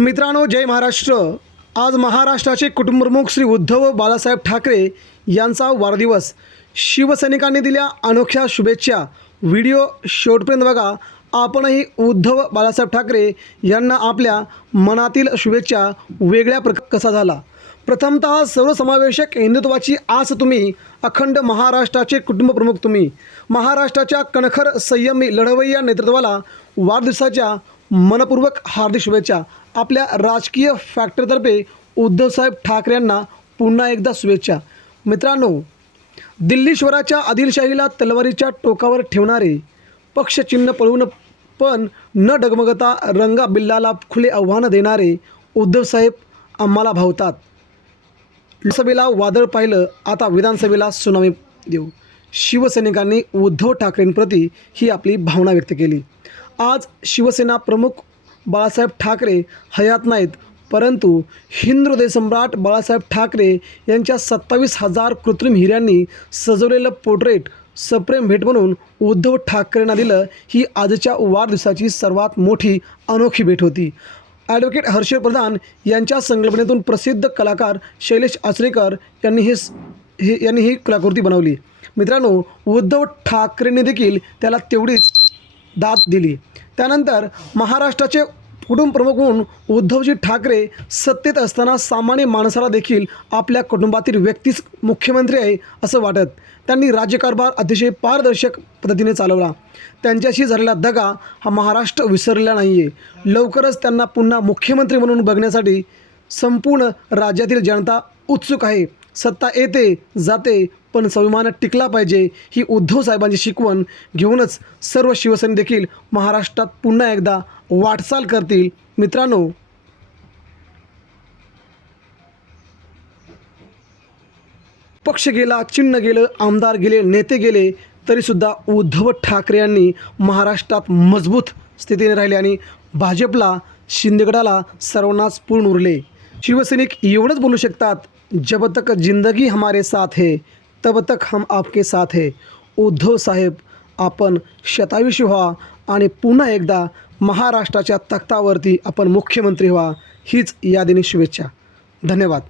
मित्रांनो जय महाराष्ट्र. आज महाराष्ट्राचे कुटुंबप्रमुख श्री उद्धव बाळासाहेब ठाकरे यांचा वाढदिवस. शिवसैनिकांनी दिल्या अनोख्या शुभेच्छा. व्हिडिओ शेवटपर्यंत बघा. आपणही उद्धव बाळासाहेब ठाकरे यांना आपल्या मनातील शुभेच्छा वेगळ्या प्रक कसा झाला? प्रथमतः सर्वसमावेशक हिंदुत्वाची आस तुम्ही अखंड महाराष्ट्राचे कुटुंबप्रमुख तुम्ही. महाराष्ट्राच्या कणखर संयमी लढवय्या नेतृत्वाला वाढदिवसाच्या मनपूर्वक हार्दिक शुभेच्छा. आपल्या राजकीय फॅक्टरीतर्फे उद्धवसाहेब ठाकरे यांना पुन्हा एकदा शुभेच्छा. मित्रांनो दिल्ली शहराच्या आदिलशाहीला तलवारीच्या टोकावर ठेवणारे पक्षचिन्ह पळवून पण न डगमगता रंगा बिल्लाला खुले आव्हानं देणारे उद्धवसाहेब आम्हाला भावतात. लोकसभेला वादळ पाहिलं आता विधानसभेला सुनामी देऊ. शिवसैनिकांनी उद्धव ठाकरेंप्रती ही आपली भावना व्यक्त केली. आज शिवसेना प्रमुख बाळासाहेब ठाकरे हयात नाहीत. परंतु हिंदू सम्राट बाळासाहेब ठाकरे यांच्या सत्तावीस हजार कृत्रिम हिऱ्यांनी सजवलेलं पोर्ट्रेट सप्रेम भेट म्हणून उद्धव ठाकरेंना दिलं ही आजच्या वाढदिवसाची सर्वात मोठी अनोखी भेट होती. ॲडव्होकेट हर्षल प्रधान यांच्या संकल्पनेतून प्रसिद्ध कलाकार शैलेश आचरेकर यांनी हे हे यांनी ही कलाकृती बनवली. मित्रांनो उद्धव ठाकरेंनी देखील त्याला तेवढीच दाद दिली. त्यानंतर महाराष्ट्राचे कुटुंब प्रमुख म्हणून उद्धवजी ठाकरे सत्तेत असताना सामान्य माणसाला देखील आपल्या कुटुंबातील व्यक्तीच मुख्यमंत्री आहे असं वाटत. त्यांनी राज्यकारभार अतिशय पारदर्शक पद्धतीने चालवला. त्यांच्याशी झालेला दगा हा महाराष्ट्र विसरला नाही आहे लवकरच त्यांना पुन्हा मुख्यमंत्री म्हणून बघण्यासाठी संपूर्ण राज्यातील जनता उत्सुक आहे. सत्ता येते जाते पण स्वाभिमान टिकला पाहिजे ही उद्धव साहेबांची शिकवण घेऊनच सर्व शिवसैनिक देखील महाराष्ट्रात पुन्हा एकदा वाटचाल करतील. मित्रांनो पक्ष गेला चिन्ह गेलं आमदार गेले नेते गेले तरीसुद्धा उद्धव ठाकरे यांनी महाराष्ट्रात मजबूत स्थितीने राहिले आणि भाजपला शिंदेगडाला सर्वांनाच पूर्ण उरले. शिवसैनिक एवढंच बोलू शकतात जब तक जिंदगी हमारे साथ है तब तक हम आपके साथ है। उद्धव साहेब आपण शतायुषी व्हा आणि पुन्हा एकदा महाराष्ट्राच्या तख्तावरती आपण मुख्यमंत्री व्हा हीच यादीने शुभेच्छा। धन्यवाद।